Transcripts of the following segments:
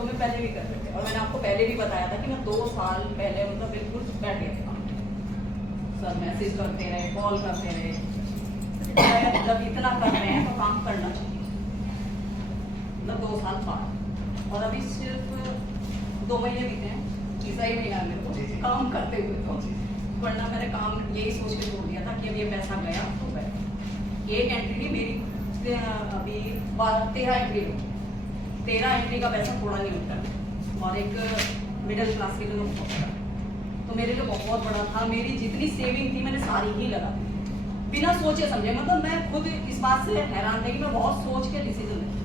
तो मैं पहले भी कर रहे थे, और मैंने आपको पहले भी बताया था कि मैं 2 साल पहले मतलब बिल्कुल बैठ गया था। सर मैसेज करते रहे, कॉल करते रहे, जब इतना कर रहे हैं तो काम करना चाहिए। मतलब 2 साल बाद, और अभी सिर्फ 2 महीने बीते हैं, तीसरा ही महीना मेरे को काम करते हुए। तो वरना मैंने काम यही सोच के छोड़ दिया था कि अब ये पैसा गया तो गया। एक एंट्री मेरी अभी 13 एंट्री हो, 13 एंट्री का पैसा थोड़ा नहीं होता, और एक मिडिल क्लास के लिए बहुत बड़ा, तो मेरे लिए बहुत बड़ा था। मेरी जितनी सेविंग थी मैंने सारी ही लगा दी बिना सोचे समझे। मतलब मैं खुद इस बात से हैरान था कि मैं बहुत सोच के डिसीजन लेती,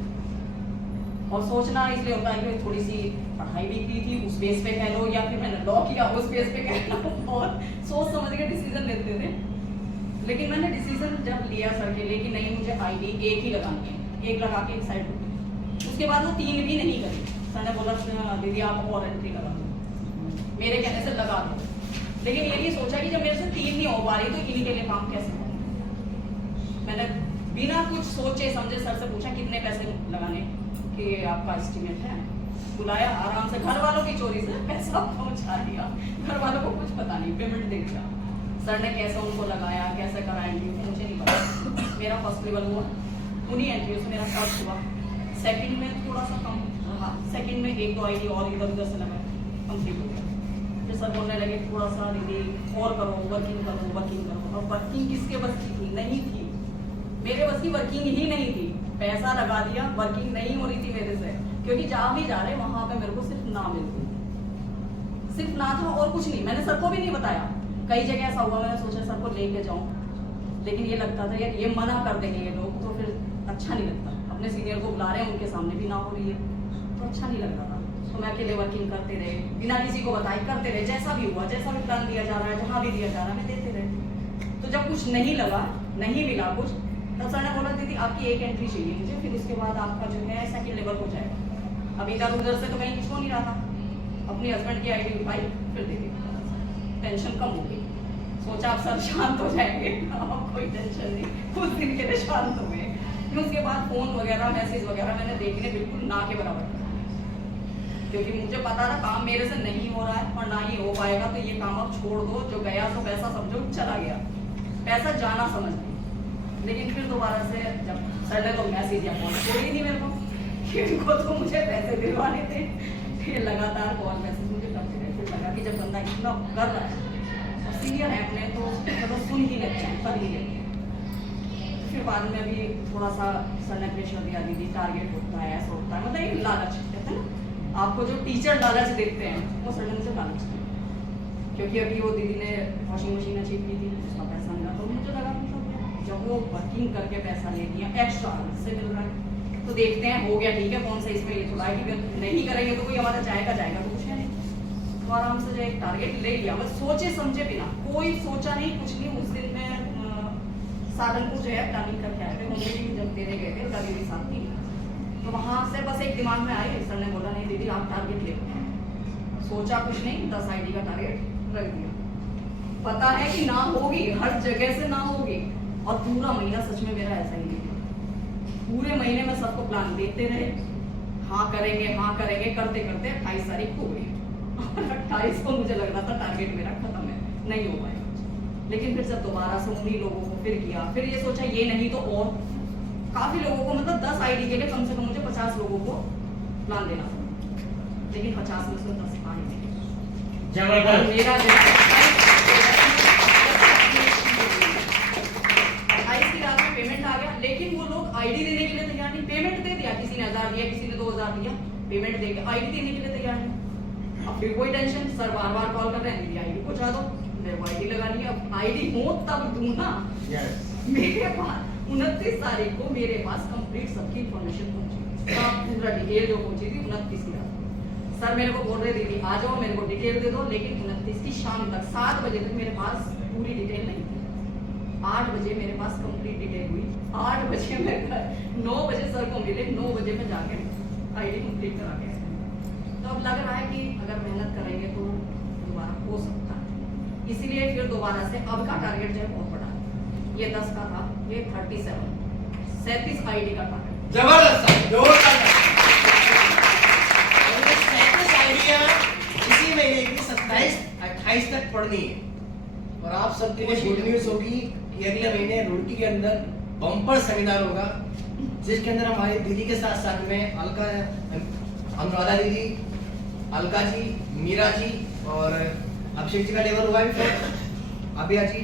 और सोचना इसलिए होता है कि थोड़ी सी पढ़ाई भी की थी उस बेस पे कह लो, या फिर मैंने लॉ किया उस बेस पे कह लो, और सोच समझ के डिसीजन लेते थे। लेकिन मैंने डिसीजन जब लिया सर के लिए कि नहीं मुझे आईडी एक ही लगानी है, एक लगा के एक साइड हो गई। उसके बाद वो 3 भी नहीं करी। सर ने बोला दीदी आप और एंट्री लगा दो, मेरे कहने से लगा दो। लेकिन ये नहीं सोचा कि जब मेरे से 3 नहीं हो पा रही तो इन्हीं के लिए काम कैसे करूँ। मैंने बिना कुछ सोचे समझे सर से पूछा कितने पैसे लगाने कि आपका एस्टिमेट है। बुलाया, आराम से घर वालों की चोरी से पैसा पहुंचा दिया, घर वालों को कुछ पता नहीं, पेमेंट दे दिया। सर ने कैसे उनको लगाया, कैसे कराएंगे मुझे नहीं पता। मेरा फर्स्ट लेवल हुआ, उन्हीं एंट्रियों से मेरा फर्स्ट हुआ। सेकंड में थोड़ा सा कम रहा, सेकंड में 1-2 आईडी और इधर उधर से लगा, कंप्लीट हो गया। फिर सर बोलने लगे थोड़ा सा दीदी और करो, वर्किंग करो, वर्किंग करो। और वर्किंग किसके बस की थी? नहीं थी, मेरे बस की वर्किंग ही नहीं थी। पैसा लगा दिया, वर्किंग नहीं हो रही थी मेरे से, क्योंकि जहाँ भी जा रहे वहां पे मेरे को सिर्फ ना मिलती, सिर्फ ना था और कुछ नहीं। मैंने सर को भी नहीं बताया। कई जगह ऐसा हुआ मैंने सोचा सर को लेके जाऊं, लेकिन ये लगता था यार ये मना कर देंगे ये लोग तो फिर अच्छा नहीं लगता। अपने सीनियर को बुला रहे हैं, उनके सामने भी ना हो रही है तो अच्छा नहीं लगता था। तो मैं अकेले वर्किंग करते रहे, बिना किसी को बताए करते रहे, जैसा भी हुआ, जैसा भी प्लान दिया जा रहा है, जहाँ भी दिया जा रहा है मैं देते रहे। तो जब कुछ नहीं लगा, नहीं मिला कुछ, तब सर ने बोला दीदी आपकी एक एंट्री चाहिए मुझे, फिर उसके बाद आपका जो है सेकंड लेवल हो जाएगा। अब इधर उधर से तो कहीं कुछ हो नहीं रहा था। अपनी हस्बैंड की आईडी उठाई, फिर दे दी, टेंशन कम हो गई। सोचा आप सर शांत हो जाएंगे, अब कोई टेंशन नहीं, कुछ दिन के लिए शांत हो गए। फिर उसके बाद फोन वगैरह मैसेज वगैरह मैंने देखने बिल्कुल ना के बराबर कर, क्योंकि मुझे पता था काम मेरे से नहीं हो रहा है और ना ही हो पाएगा, तो ये काम अब छोड़ दो। जो गया तो पैसा समझो चला गया, पैसा जाना समझ ली। लेकिन फिर दोबारा से जब सर ने तो मैसेज या कॉल छोड़ी नहीं मेरे को, इनको तो मुझे पैसे दिलवाने थे। फिर लगातार कॉल मैसेज मुझे करते रहे। फिर लगा कि जब बंदा इतना कर रहा है और सीनियर है अपने, तो चलो सुन ही लेते हैं, कर ही लेते हैं। फिर बाद में भी थोड़ा सा सर ने प्रेशर दिया, दीदी टारगेट होता है, ऐसा होता है, मतलब एक लालच कहते हैं ना, आपको जो टीचर लालच देखते हैं वो सर ने मुझे लालच दिया। क्योंकि अभी वो दीदी ने वॉशिंग मशीन अचीव की थी, उसका पैसा मिला, तो मुझे लगा जब वो वर्किंग करके पैसा ले लिया एक्स्ट्रा से मिल रहा है तो देखते हैं हो गया ठीक है, कौन सा इसमें ये थोड़ा है, नहीं करेंगे तो कोई हमारा जाएगा तो कुछ है नहीं। तो आराम से जो एक टारगेट ले लिया, बस सोचे समझे बिना, कोई सोचा नहीं कुछ नहीं। उस दिन में साधनपुर जो है प्लानिंग करके आए थे, मुझे भी जब देने गए थे कभी भी साथ नहीं, तो वहाँ से बस एक दिमाग में आए, सर ने बोला नहीं दीदी आप टारगेट ले। सोचा कुछ नहीं, 10 आईडी का टारगेट रख दिया। पता है कि ना होगी, हर जगह से ना होगी, और पूरा महीना सच में मेरा ऐसा ही निकला। पूरे महीने में सबको प्लान देते रहे, हाँ करेंगे, करते करते 28 तारीख हो गई और 28 को मुझे लग रहा था टारगेट मेरा खत्म है, नहीं हो पाएगा। लेकिन फिर जब दोबारा से उन्हीं लोगों को फिर किया, फिर ये सोचा ये नहीं तो और काफी लोगों को, मतलब 10 आईडी के लिए कम से कम मुझे 50 लोगों को प्लान देना था, लेकिन 50 में से 10 आए नहीं। मेरा पेमेंट आ गया, लेकिन वो लोग आईडी देने के लिए तैयार नहीं। पेमेंट दे दिया, किसी ने 1000 दिया, किसी ने 2000 दिया, पेमेंट दे के आईडी देने के लिए तैयार नहीं। अब फिर कोई टेंशन, सर बार बार कॉल कर रहे हैं दीदी आईडी पहुंचा दो, मेरे को आईडी लगा लिया। अब आईडी हो तब दूं ना। मेरे पास 29 तारीख को मेरे पास कंप्लीट सबकी इन्फॉर्मेशन पहुंची, पूरा डिटेल जो पहुंची थी 29 की रात। सर मेरे को बोल रहे दीदी आ जाओ मेरे को डिटेल दे दो, लेकिन 29 की शाम तक 7 बजे तक मेरे पास पूरी डिटेल नहीं थी। 8 बजे मेरे पास कंप्लीट डिटेल हुई, 8 बजे मैं 9 बजे सर को मिले, 9 बजे में जाके आईडी कंप्लीट करा के। तो अब लग रहा है कि अगर मेहनत करेंगे तो दोबारा हो सकता है, इसीलिए फिर दोबारा से अब का टारगेट जो है बहुत बड़ा है। ये 10 का था, ये 37 आईडी का टारगेट। जबरदस्त, जोरदार। और आप सबके लिए गुड न्यूज होगी कि अगले महीने रुड़की के अंदर बम्पर सेमिनार होगा, जिसके अंदर हमारी दीदी के साथ साथ में अलका, अनुराधा दीदी, अलका जी, मीरा जी और अभिषेक जी का लेवल हुआ है, अभिया जी।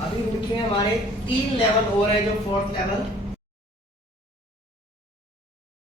अभी रुड़की में हमारे 3 लेवल और है, जो 4th लेवल